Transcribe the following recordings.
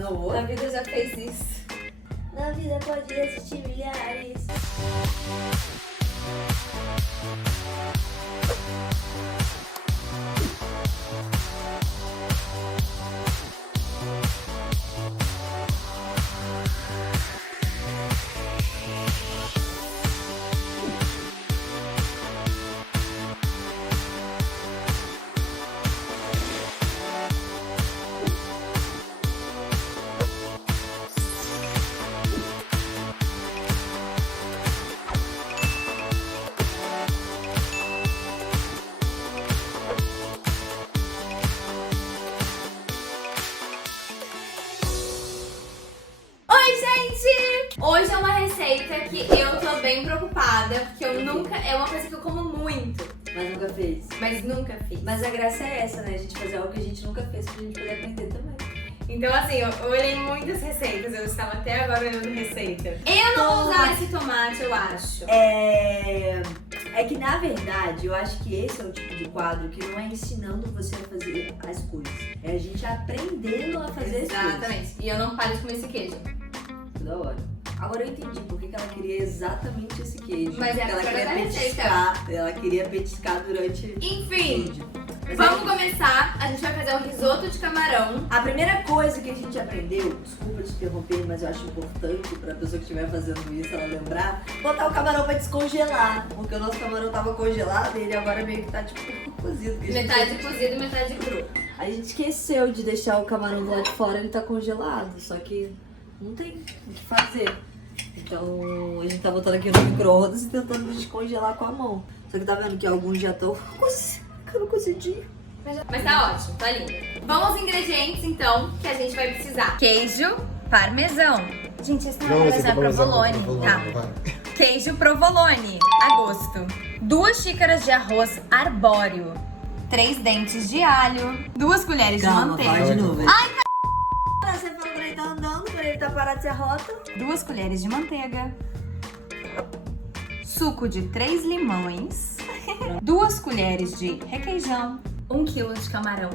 Não, A vida já fez isso. na vida pode existir milhares. Hoje é uma receita que eu tô bem preocupada, porque eu nunca... É uma coisa que eu como muito, Mas nunca fez. mas nunca fiz. Mas a graça é essa, né? A gente fazer algo que a gente nunca fez pra gente poder aprender também. Então assim, eu olhei muitas receitas, eu estava até agora olhando receita. Eu não vou usar esse tomate, eu acho. É que na verdade, eu acho que esse é o tipo de quadro que não é ensinando você a fazer as coisas. É a gente aprendendo a fazer as coisas. Exatamente. E eu não paro de comer esse queijo. Da hora. Agora eu entendi por que ela queria exatamente esse queijo. Mas é porque ela a queria da receita. petiscar. Ela queria petiscar durante o Enfim, vídeo. Mas vamos começar. A gente vai fazer um risoto de camarão. a primeira coisa que a gente aprendeu, desculpa te interromper, mas eu acho importante pra pessoa que estiver fazendo isso, ela lembrar, botar o camarão pra descongelar. Porque o nosso camarão tava congelado e ele agora meio que tá tipo cozido. porque a gente- Metade cozido e metade cru. A gente esqueceu de deixar o camarão do lado de fora, ele tá congelado, só que não tem o que fazer. Então a gente tá botando aqui no micro-ondas e tentando descongelar com a mão. Só que tá vendo que alguns já estão ficando cozidinho. Mas tá ótimo, tá lindo. Vamos aos ingredientes então que a gente vai precisar. Queijo parmesão. Gente, esse não é parmesão, é provolone. Tá. Vai. Queijo provolone, a gosto. 2 xícaras de arroz arbóreo. 3 dentes de alho. 2 colheres Calma, de fala manteiga. de novo. Ai, você falou pra ele tá andando, pra ele tá parado de ser a rota. 2 colheres de manteiga. Suco de 3 limões. 2 colheres de requeijão. 1 quilo de camarão.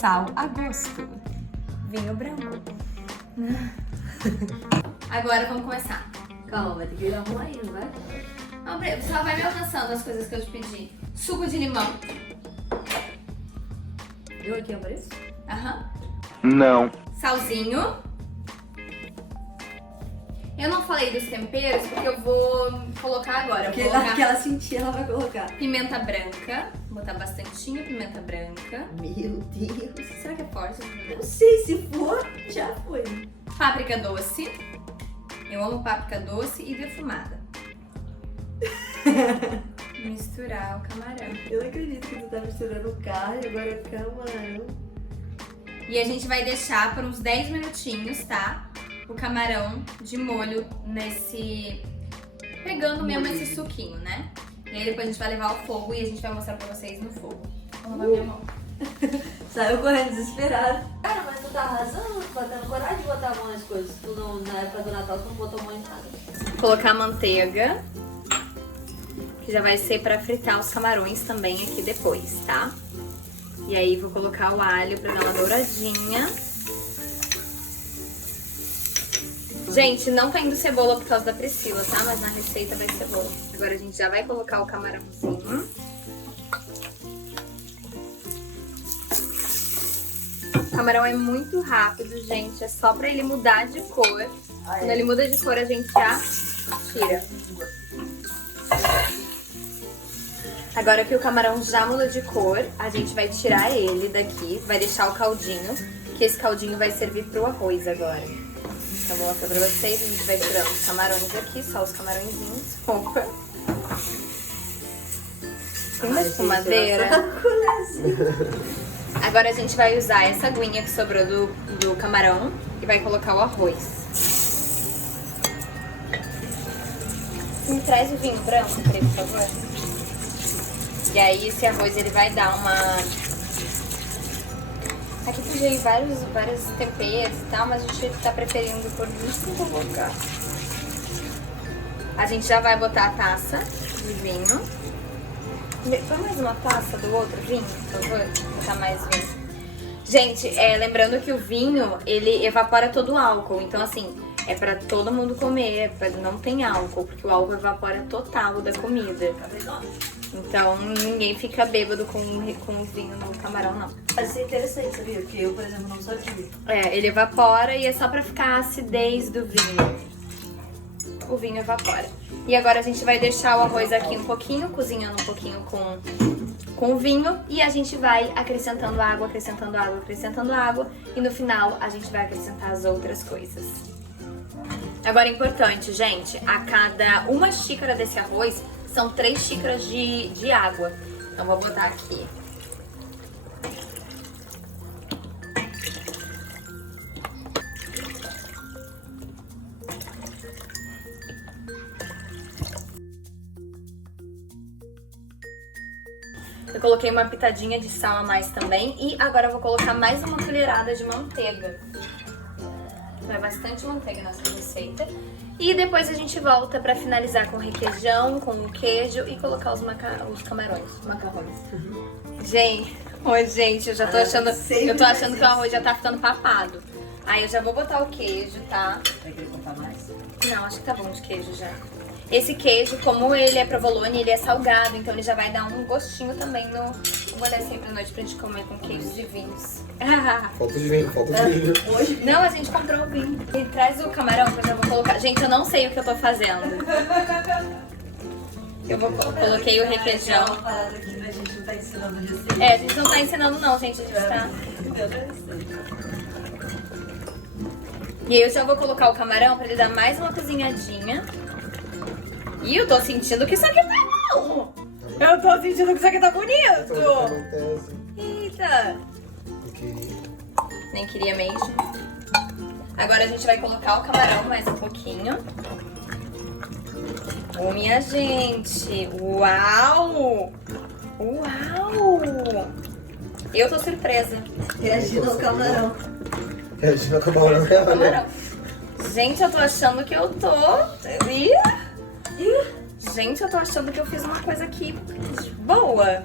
Sal a gosto. Vinho branco. Agora vamos começar. Calma, vai ter que ir arrumar aí, não vai? Você só vai me alcançando as coisas que eu te pedi. Suco de limão. Deu aqui, aparece? Aham. Não. Salzinho. Eu não falei dos temperos porque eu vou colocar agora. Eu Porque vou ela, colocar que ela sentir, ela vai colocar. pimenta branca. Vou botar bastantinho pimenta branca. Meu Deus. Será que é forte? Não sei, se for, já foi. Páprica doce. Eu amo páprica doce e defumada. Misturar o camarão. Eu não acredito que tu tá misturando o carro e agora o camarão. E a gente vai deixar por uns 10 minutinhos, tá? O camarão de molho nesse... Pegando mesmo Molho. esse suquinho, né? E aí depois a gente vai levar ao fogo e a gente vai mostrar pra vocês no fogo. Vou lavar minha mão. Saiu correndo desesperado. Cara, mas tu tá arrasando, tu tá tendo coragem de botar a mão nas coisas. Tu não, na época do Natal, tu não botou a mão em nada. Colocar manteiga, que já vai ser pra fritar os camarões também aqui depois, tá? E aí vou colocar o alho pra dar uma douradinha. Gente, não tá indo cebola por causa da Priscila, tá? Mas na receita vai cebola. Agora a gente já vai colocar o camarãozinho. O camarão é muito rápido, gente. É só pra ele mudar de cor. Quando ele muda de cor, a gente já tira. Agora que o camarão já mudou de cor, a gente vai tirar ele daqui. Vai deixar o caldinho, que esse caldinho vai servir pro arroz agora. Então vou mostrar pra vocês, a gente vai tirando os camarões aqui, só os camarõezinhos. Opa! Tem uma espumadeira. Agora a gente vai usar essa aguinha que sobrou do camarão e vai colocar o arroz. Me traz o vinho branco, por favor. E aí esse arroz ele vai dar uma... Aqui podia ir vários temperos e tal, mas a gente tá preferindo por 25 lugar. A gente já vai botar a taça de vinho. Põe mais uma taça do outro vinho, por favor. Vou botar mais vinho. Gente, lembrando que o vinho, ele evapora todo o álcool. Então, assim, é pra todo mundo comer, não tem álcool, porque o álcool evapora total da comida. Então, ninguém fica bêbado com vinho no camarão, não. Mas isso é interessante, sabia? Porque eu, por exemplo, não sabia. Ele evapora e é só pra ficar a acidez do vinho. O vinho evapora. E agora a gente vai deixar o arroz aqui um pouquinho, cozinhando um pouquinho com o vinho. E a gente vai acrescentando água, acrescentando água, acrescentando água. E no final a gente vai acrescentar as outras coisas. Agora, importante, gente, a cada 1 xícara desse arroz, são 3 xícaras de água. Então, vou botar aqui. Eu coloquei uma pitadinha de sal a mais também. E agora eu vou colocar mais uma colherada de manteiga. Vai bastante manteiga nessa receita. E depois a gente volta pra finalizar com requeijão, com o queijo e colocar os camarões, macarrões. Gente, eu já tô achando, que o arroz já tá ficando papado. Aí eu já vou botar o queijo, tá? Vai querer contar mais? Não, acho que tá bom de queijo já. Esse queijo, como ele é provolone, ele é salgado, então ele já vai dar um gostinho também no... Vou olhar sempre à noite pra gente comer com queijos e vinhos. Falta de vinho. Hoje? Não, a gente comprou o vinho. E traz o camarão que eu já vou colocar. Gente, eu não sei o que eu tô fazendo. Coloquei o requeijão. Uma parada aqui, né? A gente não tá ensinando receita. A gente não tá ensinando não, gente. A gente tá... E aí eu já vou colocar o camarão pra ele dar mais uma cozinhadinha. E eu tô sentindo que isso aqui tá bom. Eu tô sentindo que isso aqui tá bonito. Eita. Nem queria mesmo. Agora a gente vai colocar o camarão mais um pouquinho. Ô, minha gente. Uau! Uau! Eu tô surpresa. Reagindo ao camarão. Reagindo ao camarão, né? Olha. Gente, eu tô achando que eu tô... Gente, eu tô achando que eu fiz uma coisa aqui boa.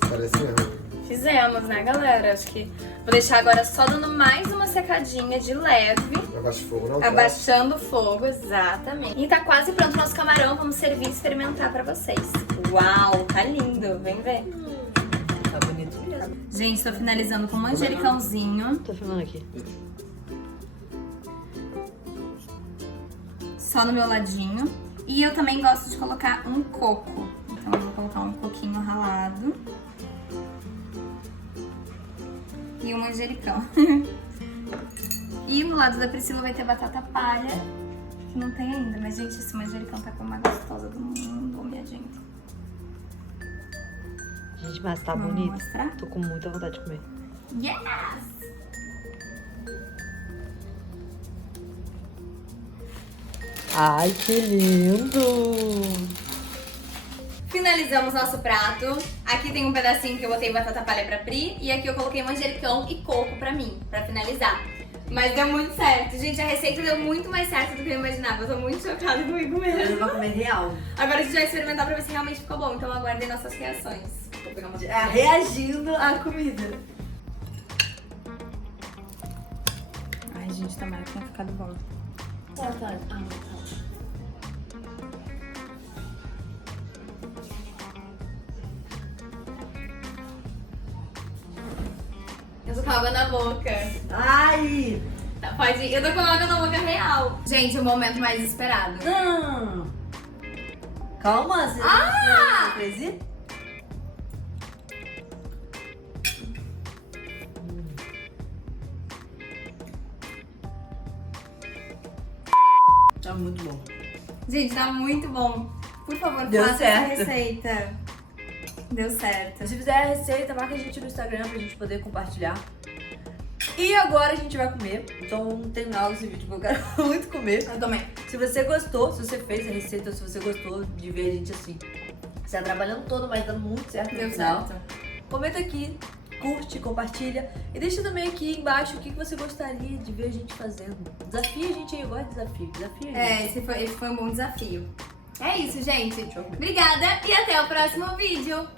Parece mesmo. Fizemos, né, galera? Acho que vou deixar agora só dando mais uma secadinha de leve. Abaixa o fogo, não? Abaixando o fogo, exatamente. E tá quase pronto o nosso camarão. Vamos servir e experimentar pra vocês. Uau, tá lindo. Vem ver. Tá bonito mesmo. Gente, tô finalizando com um manjericãozinho. Tô filmando aqui. Só no meu ladinho. E eu também gosto de colocar um coco. Então eu vou colocar um coquinho ralado. E um manjericão. E no lado da Priscila vai ter batata palha, que não tem ainda. Mas, gente, esse manjericão tá com a mais gostosa do mundo, minha gente. Gente, mas tá Vamos bonito. mostrar? Tô com muita vontade de comer. Yes! Ai, que lindo! Finalizamos nosso prato. Aqui tem um pedacinho que eu botei batata palha pra Pri. E aqui eu coloquei manjericão e coco pra mim, pra finalizar. Mas deu muito certo. Gente, a receita deu muito mais certo do que eu imaginava. Eu tô muito chocada comigo Eu mesmo. vou comer real. Agora a gente vai experimentar pra ver se realmente ficou bom. Então aguardem nossas reações. Vou pegar uma... Reagindo à comida. Ai, gente, tomara que tenha ficado bom. Tá. Eu tô com água na boca. Ai! Tá, pode ir. Eu tô com água na boca real. Gente, o momento mais esperado. Calma, você Ah! não acredita? Tá muito bom. Gente, tá muito bom. Por favor, Deu faça certo. essa receita. Deu certo. Se fizer a receita, marca a gente no Instagram pra gente poder compartilhar. E agora a gente vai comer. Então não tem nada esse vídeo porque eu quero muito comer. Eu também. Se você gostou, se você fez a receita, se você gostou de ver a gente assim, você tá trabalhando todo, mas dando muito certo no Deu final, certo. comenta aqui, curte, compartilha e deixa também aqui embaixo o que você gostaria de ver a gente fazendo. Desafia a gente aí, eu gosto de desafio. Desafia a gente. Esse foi um bom desafio. É isso, gente. Deixa eu comer. Obrigada e até o próximo vídeo.